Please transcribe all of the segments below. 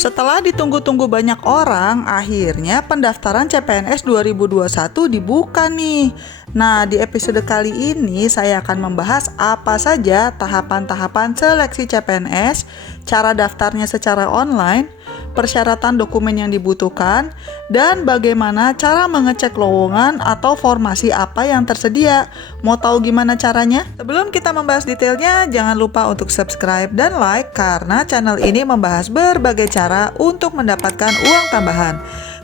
Setelah ditunggu-tunggu banyak orang, akhirnya pendaftaran CPNS 2021 dibuka nih. Nah, di episode kali ini saya akan membahas apa saja tahapan-tahapan seleksi CPNS, cara daftarnya secara online, persyaratan dokumen yang dibutuhkan, dan bagaimana cara mengecek lowongan atau formasi apa yang tersedia. Mau tahu gimana caranya? Sebelum kita membahas detailnya, jangan lupa untuk subscribe dan like karena channel ini membahas berbagai cara untuk mendapatkan uang tambahan.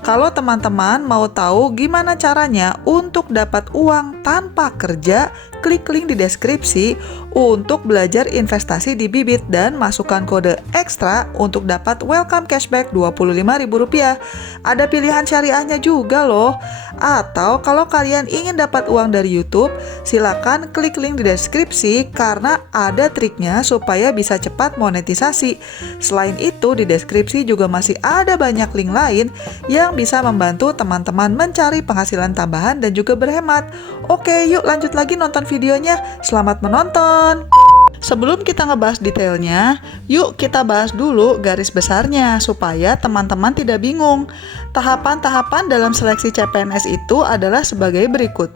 Kalau teman-teman mau tahu gimana caranya untuk dapat uang tanpa kerja, klik link di deskripsi untuk belajar investasi di Bibit dan masukkan kode ekstra untuk dapat welcome cashback Rp25.000. Ada pilihan syariahnya juga loh. Atau kalau kalian ingin dapat uang dari YouTube, silakan klik link di deskripsi karena ada triknya supaya bisa cepat monetisasi. Selain itu, di deskripsi juga masih ada banyak link lain yang bisa membantu teman-teman mencari penghasilan tambahan dan juga berhemat. Oke, yuk lanjut lagi nonton videonya. Selamat menonton! Sebelum kita ngebahas detailnya, yuk kita bahas dulu garis besarnya supaya teman-teman tidak bingung. Tahapan-tahapan dalam seleksi CPNS itu adalah sebagai berikut.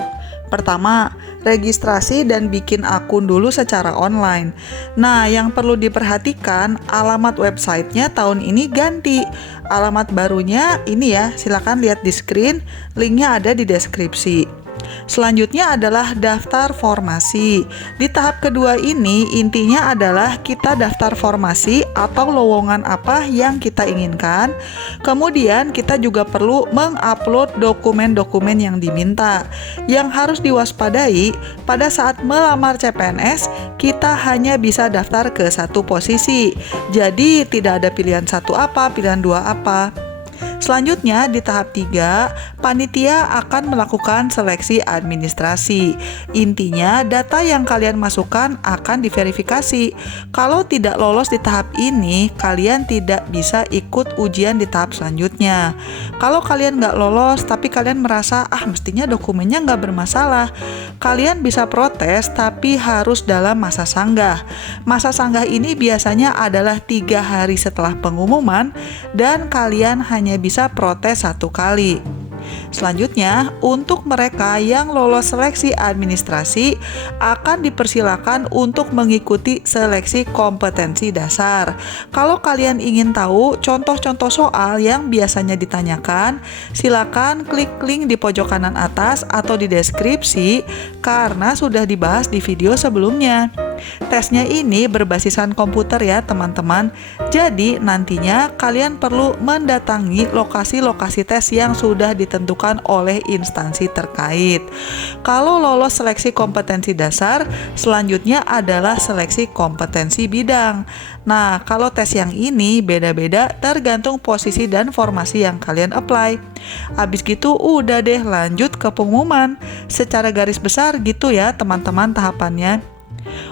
Pertama, registrasi dan bikin akun dulu secara online. Nah, yang perlu diperhatikan, alamat websitenya tahun ini ganti. Alamat barunya ini ya, silakan lihat di screen, linknya ada di deskripsi. Selanjutnya adalah daftar formasi. Di tahap kedua ini intinya adalah kita daftar formasi atau lowongan apa yang kita inginkan. Kemudian kita juga perlu mengupload dokumen-dokumen yang diminta. Yang harus diwaspadai, pada saat melamar CPNS, kita hanya bisa daftar ke satu posisi. Jadi tidak ada pilihan satu apa, pilihan dua apa. Selanjutnya di tahap 3, panitia akan melakukan seleksi administrasi. Intinya data yang kalian masukkan akan diverifikasi. Kalau tidak lolos di tahap ini, kalian tidak bisa ikut ujian di tahap selanjutnya. Kalau kalian nggak lolos tapi kalian merasa mestinya dokumennya nggak bermasalah, kalian bisa protes tapi harus dalam masa sanggah. Masa sanggah ini biasanya adalah 3 hari setelah pengumuman dan kalian hanya bisa protes 1 kali. Selanjutnya, untuk mereka yang lolos seleksi administrasi akan dipersilakan untuk mengikuti seleksi kompetensi dasar. Kalau kalian ingin tahu contoh-contoh soal yang biasanya ditanyakan, silakan klik link di pojok kanan atas atau di deskripsi karena sudah dibahas di video sebelumnya. Tesnya ini berbasiskan komputer ya teman-teman. Jadi nantinya kalian perlu mendatangi lokasi-lokasi tes yang sudah ditentukan oleh instansi terkait. Kalau lolos seleksi kompetensi dasar, selanjutnya adalah seleksi kompetensi bidang. Nah, kalau tes yang ini beda-beda tergantung posisi dan formasi yang kalian apply. Habis gitu udah deh lanjut ke pengumuman. Secara garis besar gitu ya teman-teman tahapannya.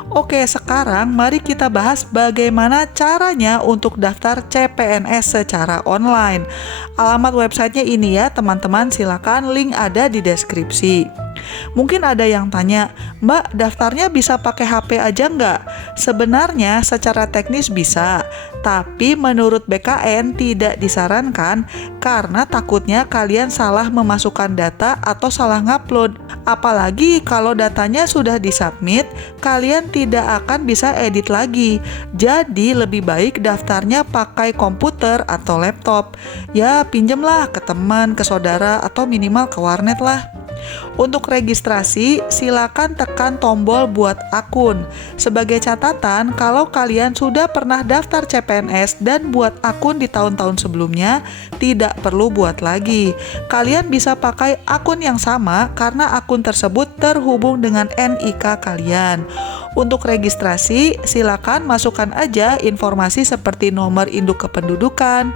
Oke, sekarang mari kita bahas bagaimana caranya untuk daftar CPNS secara online. Alamat websitenya ini ya teman-teman, silakan link ada di deskripsi. Mungkin ada yang tanya, Mbak, daftarnya bisa pakai HP aja nggak? Sebenarnya secara teknis bisa, tapi menurut BKN tidak disarankan karena takutnya kalian salah memasukkan data atau salah ngupload. Apalagi kalau datanya sudah disubmit, kalian tidak akan bisa edit lagi. Jadi lebih baik daftarnya pakai komputer atau laptop. Ya pinjemlah ke teman, ke saudara, atau minimal ke warnet lah. Untuk registrasi, silakan tekan tombol buat akun. Sebagai catatan, kalau kalian sudah pernah daftar CPNS dan buat akun di tahun-tahun sebelumnya, tidak perlu buat lagi. Kalian bisa pakai akun yang sama karena akun tersebut terhubung dengan NIK kalian. Untuk registrasi, silakan masukkan aja informasi seperti nomor induk kependudukan,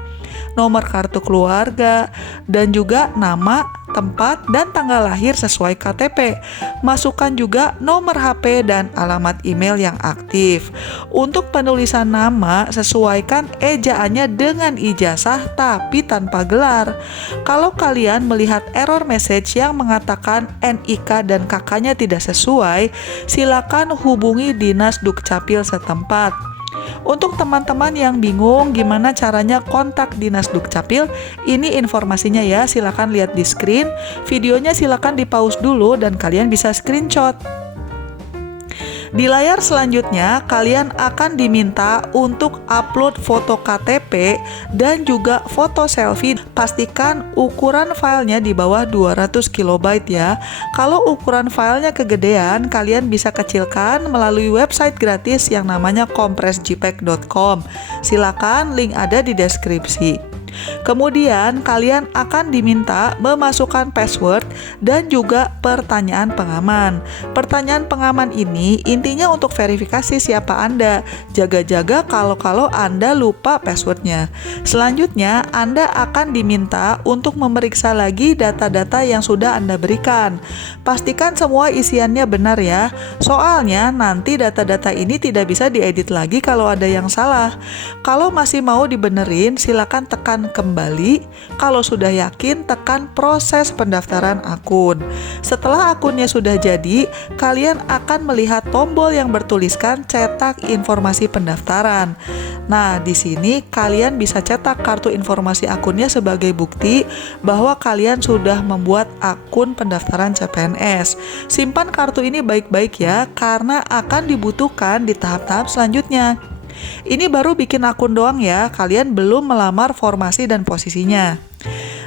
nomor kartu keluarga, dan juga nama, tempat, dan tanggal lahir sesuai KTP. Masukkan juga nomor HP dan alamat email yang aktif. Untuk penulisan nama, sesuaikan ejaannya dengan ijazah tapi tanpa gelar. Kalau kalian melihat error message yang mengatakan NIK dan KK-nya tidak sesuai, silakan hubungi Dinas Dukcapil setempat. Untuk teman-teman yang bingung gimana caranya kontak Dinas Dukcapil, ini informasinya ya, silakan lihat di screen. Videonya silakan di-pause dulu dan kalian bisa screenshot. Di layar selanjutnya, kalian akan diminta untuk upload foto KTP dan juga foto selfie. Pastikan ukuran filenya di bawah 200 KB ya. Kalau ukuran filenya kegedean, kalian bisa kecilkan melalui website gratis yang namanya compressjpeg.com. Silakan, link ada di deskripsi. Kemudian kalian akan diminta memasukkan password dan juga pertanyaan pengaman. Pertanyaan pengaman ini intinya untuk verifikasi siapa Anda. Jaga-jaga kalau Anda lupa passwordnya. Selanjutnya, Anda akan diminta untuk memeriksa lagi data-data yang sudah Anda berikan. Pastikan semua isiannya benar ya. Soalnya nanti data-data ini tidak bisa diedit lagi kalau ada yang salah. Kalau masih mau dibenerin, silakan tekan kembali. Kalau sudah yakin, tekan proses pendaftaran akun. Setelah akunnya sudah jadi, kalian akan melihat tombol yang bertuliskan cetak informasi pendaftaran. Nah, di sini kalian bisa cetak kartu informasi akunnya sebagai bukti bahwa kalian sudah membuat akun pendaftaran CPNS. Simpan kartu ini baik-baik ya, karena akan dibutuhkan di tahap-tahap selanjutnya. Ini baru bikin akun doang ya, kalian belum melamar formasi dan posisinya.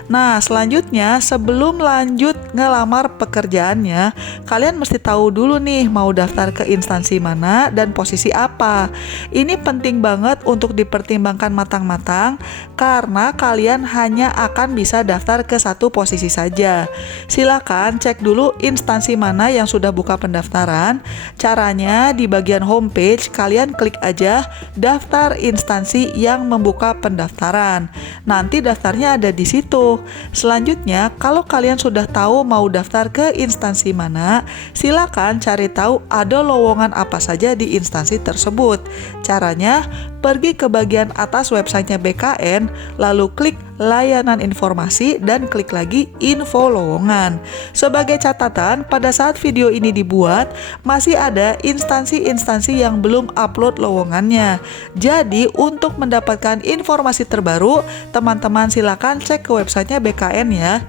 Nah, selanjutnya sebelum lanjut ngelamar pekerjaannya, kalian mesti tahu dulu nih mau daftar ke instansi mana dan posisi apa. Ini penting banget untuk dipertimbangkan matang-matang karena kalian hanya akan bisa daftar ke satu posisi saja. Silakan cek dulu instansi mana yang sudah buka pendaftaran. Caranya di bagian homepage kalian klik aja daftar instansi yang membuka pendaftaran. Nanti daftarnya ada di situ. Selanjutnya, kalau kalian sudah tahu mau daftar ke instansi mana, silakan cari tahu ada lowongan apa saja di instansi tersebut. Caranya, pergi ke bagian atas websitenya BKN, lalu klik layanan informasi dan klik lagi info lowongan. Sebagai catatan, pada saat video ini dibuat, masih ada instansi-instansi yang belum upload lowongannya. Jadi, untuk mendapatkan informasi terbaru, teman-teman silakan cek ke websitenya BKN ya.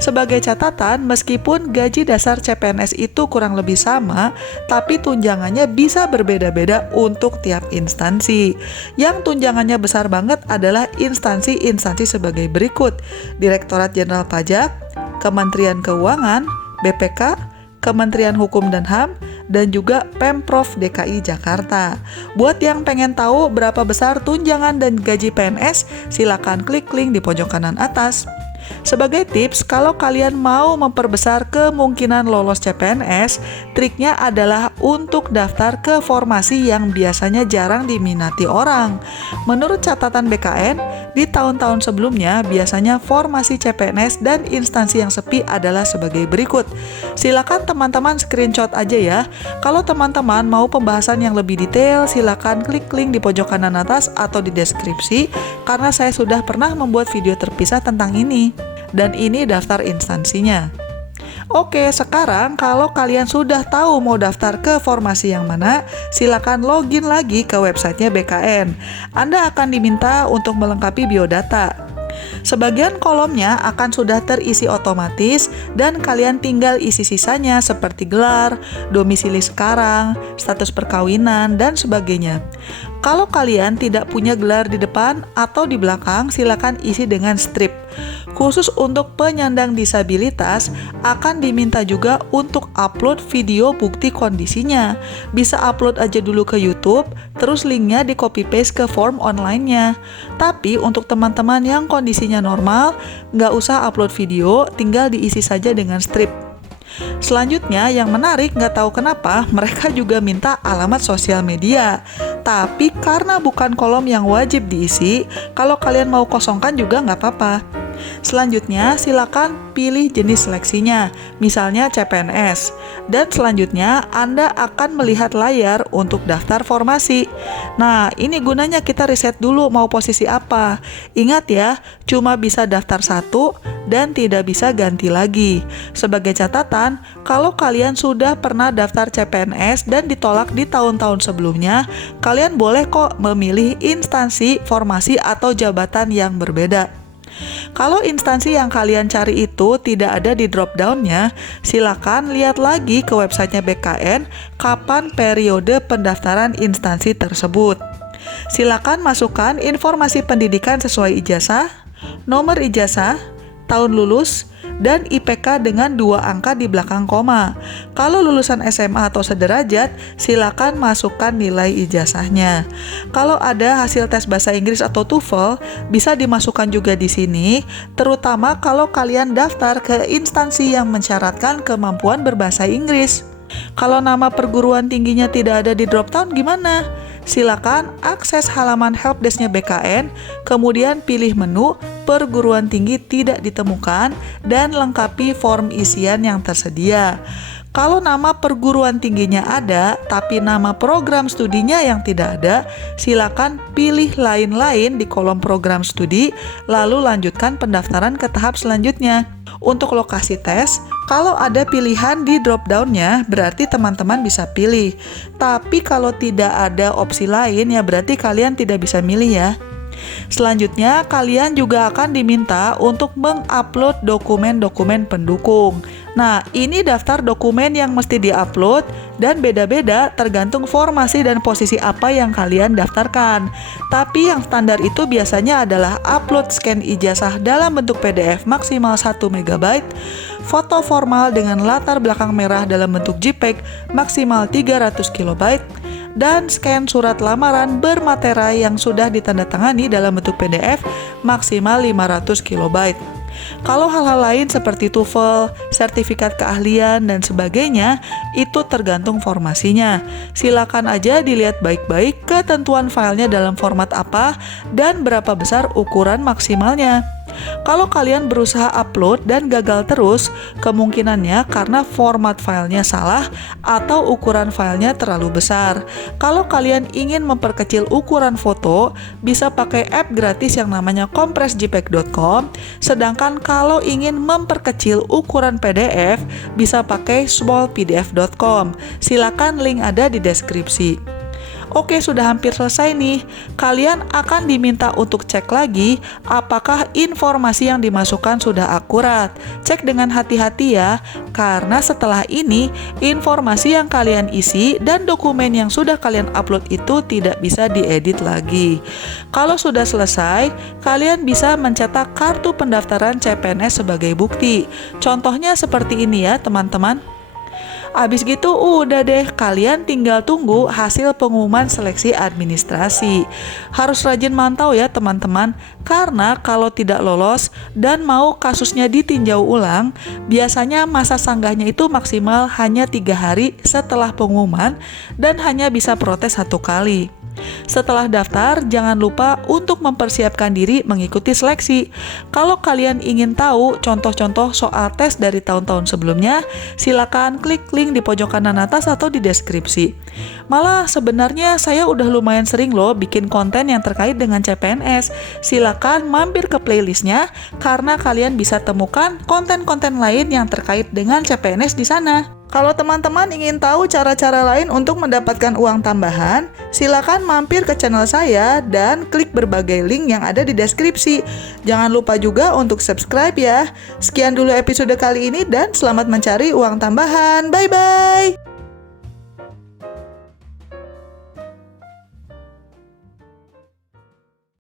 Sebagai catatan, meskipun gaji dasar CPNS itu kurang lebih sama, tapi tunjangannya bisa berbeda-beda untuk tiap instansi. Yang tunjangannya besar banget adalah instansi-instansi sebagai berikut: Direktorat Jenderal Pajak, Kementerian Keuangan, BPK, Kementerian Hukum dan HAM, dan juga Pemprov DKI Jakarta. Buat yang pengen tahu berapa besar tunjangan dan gaji PNS, silakan klik link di pojok kanan atas. Sebagai tips, kalau kalian mau memperbesar kemungkinan lolos CPNS, triknya adalah untuk daftar ke formasi yang biasanya jarang diminati orang. Menurut catatan BKN, di tahun-tahun sebelumnya biasanya formasi CPNS dan instansi yang sepi adalah sebagai berikut. Silakan teman-teman screenshot aja ya. Kalau teman-teman mau pembahasan yang lebih detail, silakan klik link di pojok kanan atas atau di deskripsi, karena saya sudah pernah membuat video terpisah tentang ini. Dan ini daftar instansinya. Oke, sekarang kalau kalian sudah tahu mau daftar ke formasi yang mana, silakan login lagi ke websitenya BKN. Anda akan diminta untuk melengkapi biodata. Sebagian kolomnya akan sudah terisi otomatis dan kalian tinggal isi sisanya seperti gelar, domisili sekarang, status perkawinan, dan sebagainya. Kalau kalian tidak punya gelar di depan atau di belakang, silakan isi dengan strip. Khusus untuk penyandang disabilitas, akan diminta juga untuk upload video bukti kondisinya. Bisa upload aja dulu ke YouTube, terus linknya di copy paste ke form online-nya. Tapi untuk teman-teman yang kondisinya normal, nggak usah upload video, tinggal diisi saja dengan strip. Selanjutnya yang menarik, nggak tahu kenapa mereka juga minta alamat sosial media. Tapi karena bukan kolom yang wajib diisi, kalau kalian mau kosongkan juga nggak apa-apa. Selanjutnya, silakan pilih jenis seleksinya, misalnya CPNS. Dan selanjutnya, Anda akan melihat layar untuk daftar formasi. Nah, ini gunanya kita riset dulu mau posisi apa. Ingat ya, cuma bisa daftar satu dan tidak bisa ganti lagi. Sebagai catatan, kalau kalian sudah pernah daftar CPNS dan ditolak di tahun-tahun sebelumnya, kalian boleh kok memilih instansi, formasi, atau jabatan yang berbeda. Kalau instansi yang kalian cari itu tidak ada di drop-down-nya, silakan lihat lagi ke websitenya BKN kapan periode pendaftaran instansi tersebut. Silakan masukkan informasi pendidikan sesuai ijazah, nomor ijazah, tahun lulus, dan IPK dengan 2 angka di belakang koma. Kalau lulusan SMA atau sederajat, silakan masukkan nilai ijazahnya. Kalau ada hasil tes bahasa Inggris atau TOEFL, bisa dimasukkan juga di sini, terutama kalau kalian daftar ke instansi yang mensyaratkan kemampuan berbahasa Inggris. Kalau nama perguruan tingginya tidak ada di drop-down gimana? Silakan akses halaman helpdesk-nya BKN, kemudian pilih menu perguruan tinggi tidak ditemukan dan lengkapi form isian yang tersedia. Kalau nama perguruan tingginya ada, tapi nama program studinya yang tidak ada, silakan pilih lain-lain di kolom program studi, lalu lanjutkan pendaftaran ke tahap selanjutnya. Untuk lokasi tes, kalau ada pilihan di drop-down-nya, berarti teman-teman bisa pilih. Tapi kalau tidak ada opsi lain, ya berarti kalian tidak bisa milih ya. Selanjutnya, kalian juga akan diminta untuk mengupload dokumen-dokumen pendukung. Nah, ini daftar dokumen yang mesti diupload dan beda-beda tergantung formasi dan posisi apa yang kalian daftarkan. Tapi yang standar itu biasanya adalah upload scan ijazah dalam bentuk PDF maksimal 1 MB, foto formal dengan latar belakang merah dalam bentuk JPEG maksimal 300 KB, dan scan surat lamaran bermaterai yang sudah ditandatangani dalam bentuk PDF maksimal 500 KB. Kalau hal-hal lain seperti TOEFL, sertifikat keahlian, dan sebagainya, itu tergantung formasinya. Silakan aja dilihat baik-baik ketentuan filenya dalam format apa dan berapa besar ukuran maksimalnya. Kalau kalian berusaha upload dan gagal terus, kemungkinannya karena format filenya salah atau ukuran filenya terlalu besar. Kalau kalian ingin memperkecil ukuran foto, bisa pakai app gratis yang namanya compressjpeg.com. Sedangkan kalau ingin memperkecil ukuran PDF, bisa pakai smallpdf.com. Silakan link ada di deskripsi. Oke, sudah hampir selesai nih. Kalian akan diminta untuk cek lagi apakah informasi yang dimasukkan sudah akurat. Cek dengan hati-hati ya, karena setelah ini informasi yang kalian isi dan dokumen yang sudah kalian upload itu tidak bisa diedit lagi. Kalau sudah selesai, kalian bisa mencetak kartu pendaftaran CPNS sebagai bukti. Contohnya seperti ini ya, teman-teman. Abis gitu udah deh, kalian tinggal tunggu hasil pengumuman seleksi administrasi. Harus rajin mantau ya teman-teman, karena kalau tidak lolos dan mau kasusnya ditinjau ulang, biasanya masa sanggahnya itu maksimal hanya 3 hari setelah pengumuman dan hanya bisa protes 1 kali. Setelah daftar, jangan lupa untuk mempersiapkan diri mengikuti seleksi. Kalau kalian ingin tahu contoh-contoh soal tes dari tahun-tahun sebelumnya, silakan klik link di pojok kanan atas atau di deskripsi. Malah sebenarnya saya udah lumayan sering loh bikin konten yang terkait dengan CPNS. Silakan mampir ke playlistnya karena kalian bisa temukan konten-konten lain yang terkait dengan CPNS di sana. Kalau teman-teman ingin tahu cara-cara lain untuk mendapatkan uang tambahan, silakan mampir ke channel saya dan klik berbagai link yang ada di deskripsi. Jangan lupa juga untuk subscribe ya. Sekian dulu episode kali ini dan selamat mencari uang tambahan. Bye-bye!